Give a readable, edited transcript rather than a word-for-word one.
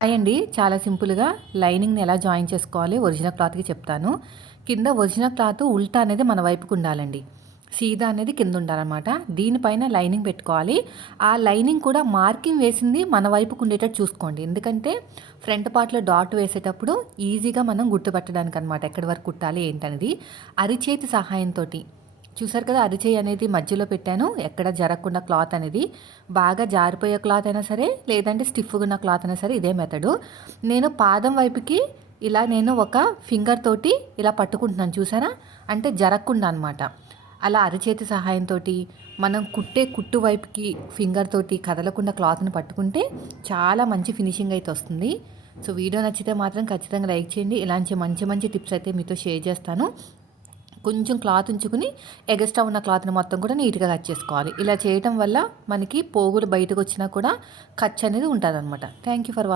Hi అండి. చాలా సింపుల్‌గా లైనింగ్‌ని ఎలా జాయిన్ చేసుకోవాలి ఒరిజినల్ క్లాత్‌కి చెప్తాను. కింద ఒరిజినల్ క్లాత్ ఉల్టా అనేది మన వైపుకు ఉండాలండి. సీదా అనేది కింద ఉండాలనమాట. దీనిపైన లైనింగ్ పెట్టుకోవాలి. ఆ లైనింగ్ కూడా మార్కింగ్ వేసింది మన వైపుకు ఉండేటట్టు చూసుకోండి. ఎందుకంటే ఫ్రంట్ పార్ట్‌లో డాట్ వేసేటప్పుడు ఈజీగా మనం గుర్తుపట్టడానికనమాట. ఎక్కడి వరకు కుట్టాలి ఏంటనేది. అరిచేతి సహాయంతోటి చూసారు కదా! అరిచెయ్యి అనేది మధ్యలో పెట్టాను. ఎక్కడ జరగకుండా క్లాత్ అనేది. బాగా జారిపోయే క్లాత్ అయినా సరే, లేదంటే స్టిఫ్‌గా ఉన్న క్లాత్ అయినా సరే ఇదే మెథడు. నేను పాదం వైపుకి ఇలా నేను ఒక ఫింగర్ తోటి ఇలా పట్టుకుంటున్నాను చూసారా? అంటే జరగకుండా అనమాట. అలా అరచేతి సహాయంతోటి మనం కుట్టే కుట్టు వైపుకి ఫింగర్ తోటి కదలకుండా క్లాత్‌ని పట్టుకుంటే చాలా మంచి ఫినిషింగ్ అయితే వస్తుంది. సో, వీడియో నచ్చితే మాత్రం ఖచ్చితంగా లైక్ చేయండి. ఇలాంటి మంచి మంచి టిప్స్ అయితే మీతో షేర్ చేస్తాను. కొంచెం క్లాత్ ఉంచుకుని ఎగస్ట్రా ఉన్న క్లాత్‌ని మొత్తం కూడా నీట్‌గా కట్ చేసుకోవాలి. ఇలా చేయటం వల్ల మనకి పోగులు బయటకొచ్చినా కూడా ఖర్చు అనేది ఉంటదనమాట. Thank you for watching.